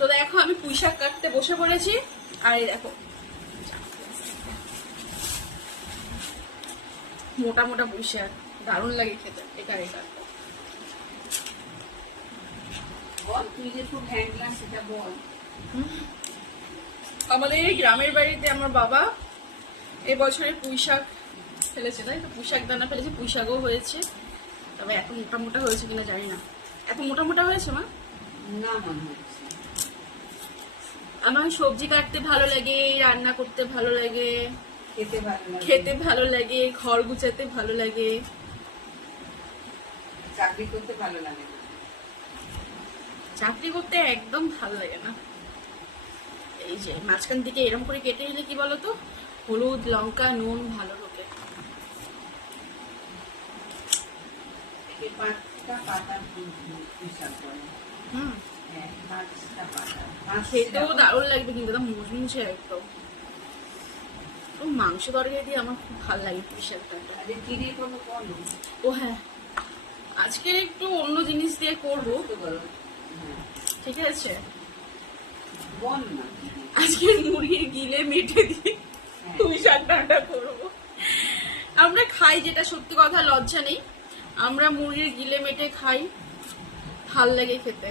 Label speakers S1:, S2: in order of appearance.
S1: তো দেখো আমি পুঁই শাক কাটতে বসে পড়েছি। আর এই দেখো মোটা মোটা পুঁই শাক দারুণ লাগে খেতে
S2: সেটা বল।
S1: আমাদের এই গ্রামের বাড়িতে আমার বাবা এবছরে পুঁই শাক ফেলেছে তাই তো? পুঁই শাক দানা ফেলেছে পুঁই শাকও হয়েছে। তবে এত মোটা মোটা হয়েছে কিনা জানি না। এত মোটা মোটা হয়েছে মা?
S2: না মনে হচ্ছে
S1: আমার সবজি কাটতে ভালো লাগে রান্না করতে ভালো লাগে
S2: খেতে ভালো লাগে।
S1: খেতে ভালো লাগে ঘর গুছাতে ভালো লাগে।
S2: চাকরি করতে ভালো লাগে
S1: চাকরি করতে একদম ভালো লাগে না। এই যে মাঝখান দিকে এরকম করে কেটে নিলে কি বলতো? হলুদ লঙ্কা নুন ভালো ঢোকে হুম। খেতেও দারুণ লাগবে কিন্তু একদম মুচমুচে একদম। ও মাংস তরকারি দিয়ে আমার খুব ভালো লাগে ও হ্যাঁ আজকে একটু অন্য জিনিস দিয়ে করব। ঠিক আছে? আজকে মুরগির গিলে মেটে দিয়ে
S2: হ্যাঁ।
S1: পুঁই শাক ডাঁটা করব। আমরা খাই যেটা সত্যি কথা লজ্জা নেই। আমরা মুরগির গিলে মেটে খাই ভালো লাগে খেতে।